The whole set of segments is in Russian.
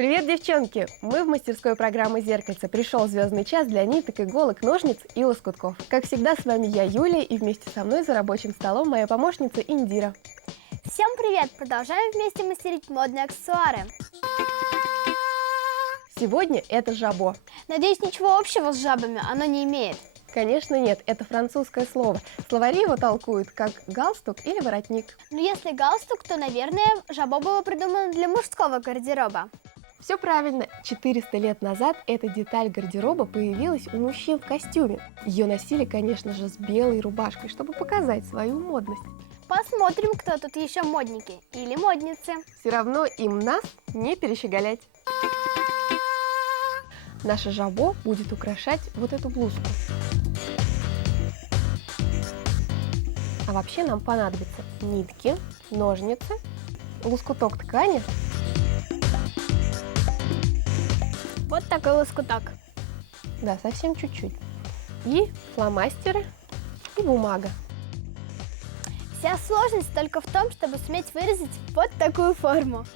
Привет, девчонки! Мы в мастерской программы «Зеркальце». Пришел звездный час для ниток, иголок, ножниц и лоскутков. Как всегда, с вами я, Юлия, и вместе со мной за рабочим столом моя помощница Индира. Всем привет! Продолжаем вместе мастерить модные аксессуары. Сегодня это жабо. Надеюсь, ничего общего с жабами оно не имеет. Конечно, нет, это французское слово. Словари его толкуют как галстук или воротник. Но если галстук, то, наверное, жабо было придумано для мужского гардероба. Все правильно. 400 лет назад эта деталь гардероба появилась у мужчин в костюме. Ее носили, конечно же, с белой рубашкой, чтобы показать свою модность. Посмотрим, кто тут еще модники или модницы. Все равно им нас не перещеголять. Наше жабо будет украшать вот эту блузку. А вообще нам понадобятся нитки, ножницы, лоскуток ткани. Вот такой лоскуток. Да, совсем чуть-чуть. И фломастеры, и бумага. Вся сложность только в том, чтобы суметь выразить вот такую форму.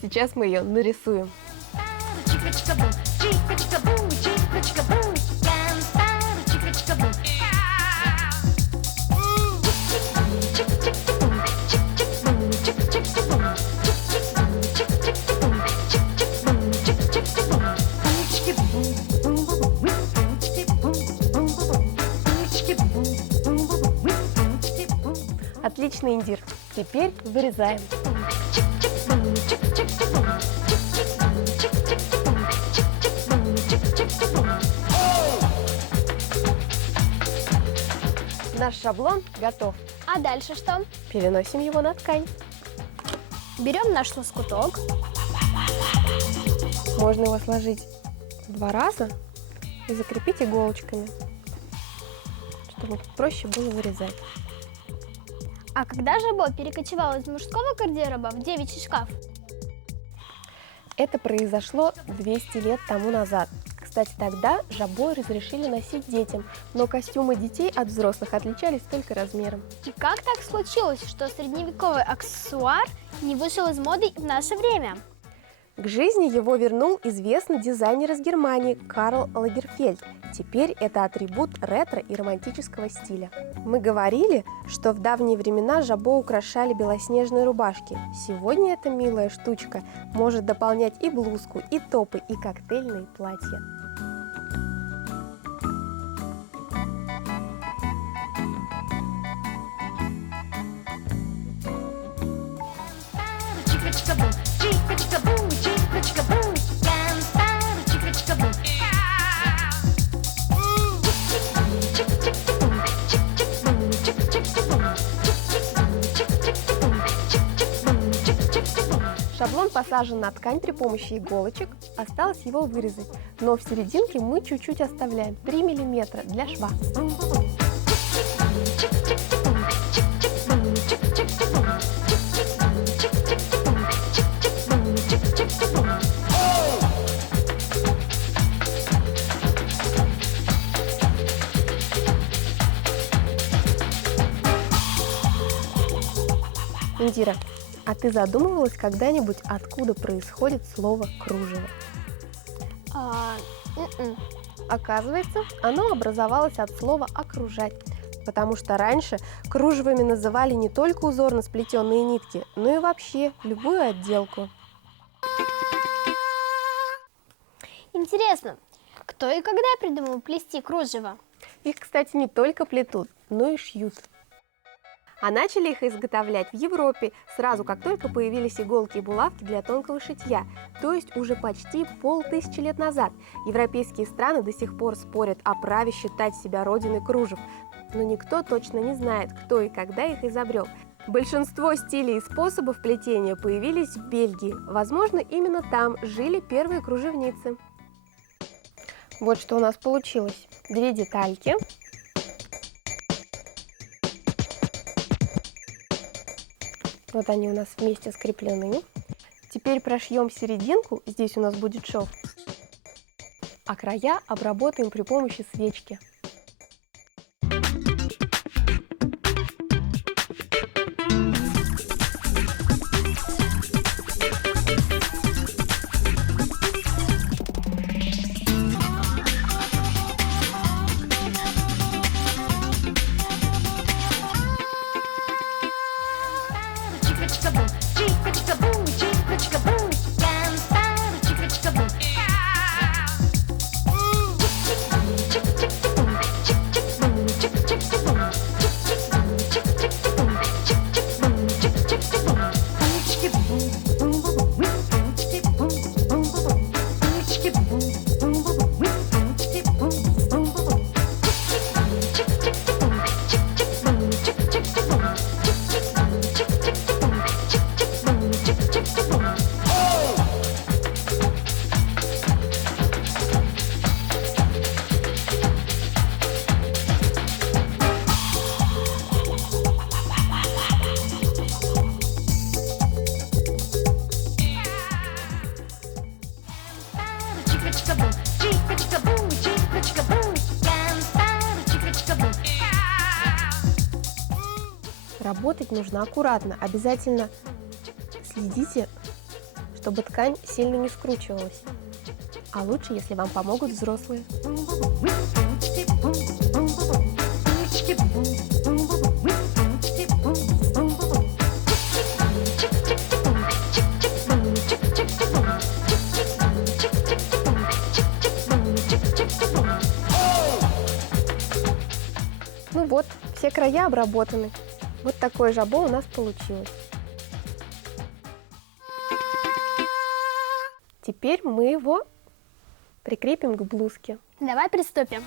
Сейчас мы ее нарисуем. Отлично, Индир. Теперь вырезаем. Наш шаблон готов. А дальше что? Переносим его на ткань. Берем наш лоскуток. Можно его сложить в 2 раза и закрепить иголочками, чтобы проще было вырезать. А когда жабо перекочевало из мужского гардероба в девичий шкаф? Это произошло 200 лет тому назад. Кстати, тогда жабо разрешили носить детям, но костюмы детей от взрослых отличались только размером. И как так случилось, что средневековый аксессуар не вышел из моды в наше время? К жизни его вернул известный дизайнер из Германии Карл Лагерфельд. Теперь это атрибут ретро и романтического стиля. Мы говорили, что в давние времена жабо украшали белоснежные рубашки. Сегодня эта милая штучка может дополнять и блузку, и топы, и коктейльные платья. Шаблон посажен на ткань при помощи иголочек, осталось его вырезать, но в серединке мы чуть-чуть оставляем 3 мм для шва. Индира, а ты задумывалась когда-нибудь, откуда происходит слово «кружево»? Оказывается, оно образовалось от слова «окружать», потому что раньше кружевами называли не только узорно сплетенные нитки, но и вообще любую отделку. Интересно, кто и когда придумал плести кружево? Их, кстати, не только плетут, но и шьют. А начали их изготовлять в Европе сразу, как только появились иголки и булавки для тонкого шитья, то есть уже почти 500 лет назад. Европейские страны до сих пор спорят о праве считать себя родиной кружев, но никто точно не знает, кто и когда их изобрел. Большинство стилей и способов плетения появились в Бельгии. Возможно, именно там жили первые кружевницы. Вот что у нас получилось. 2 детальки. Вот они у нас вместе скреплены. Теперь прошьем серединку, здесь у нас будет шов, а края обработаем при помощи свечки. Работать нужно аккуратно, обязательно следите, чтобы ткань сильно не скручивалась. А лучше, если вам помогут взрослые. Ну вот, все края обработаны. Вот такое жабо у нас получилось. Теперь мы его прикрепим к блузке. Давай приступим.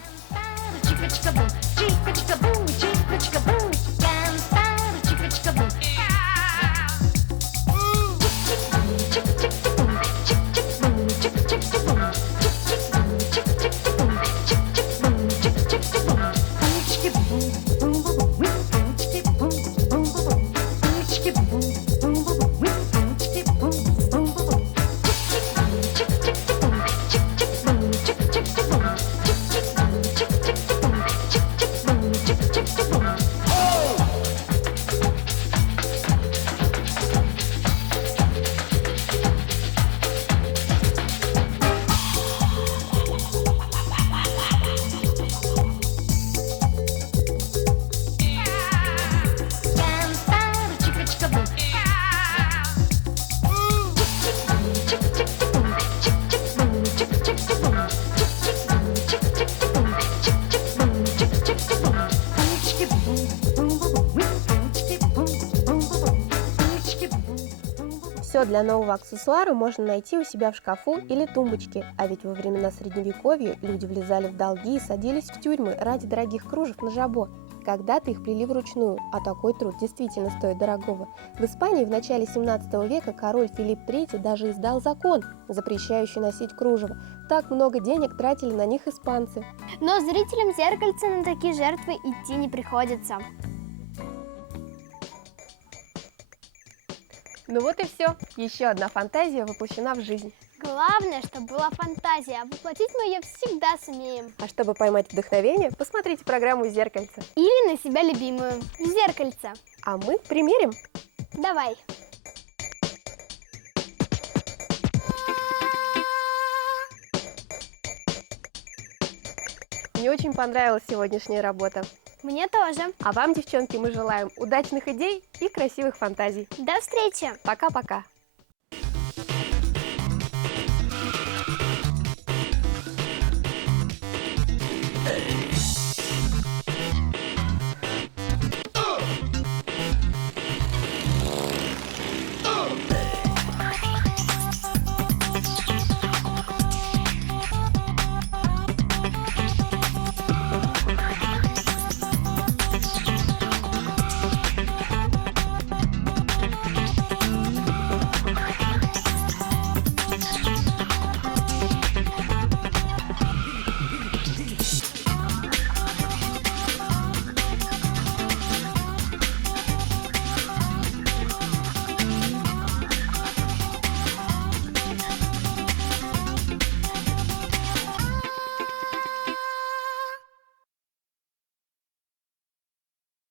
Все для нового аксессуара можно найти у себя в шкафу или тумбочке, а ведь во времена Средневековья люди влезали в долги и садились в тюрьмы ради дорогих кружев на жабо. Когда-то их плели вручную, а такой труд действительно стоит дорогого. В Испании в начале 17 века король Филипп III даже издал закон, запрещающий носить кружево. Так много денег тратили на них испанцы. Но зрителям зеркальца на такие жертвы идти не приходится. Ну вот и все. Еще одна фантазия воплощена в жизнь. Главное, чтобы была фантазия, а воплотить мы ее всегда сумеем. А чтобы поймать вдохновение, посмотрите программу «Зеркальце». Или на себя любимую. Зеркальце. А мы примерим. Давай. Мне очень понравилась сегодняшняя работа. Мне тоже. А вам, девчонки, мы желаем удачных идей и красивых фантазий. До встречи! Пока-пока!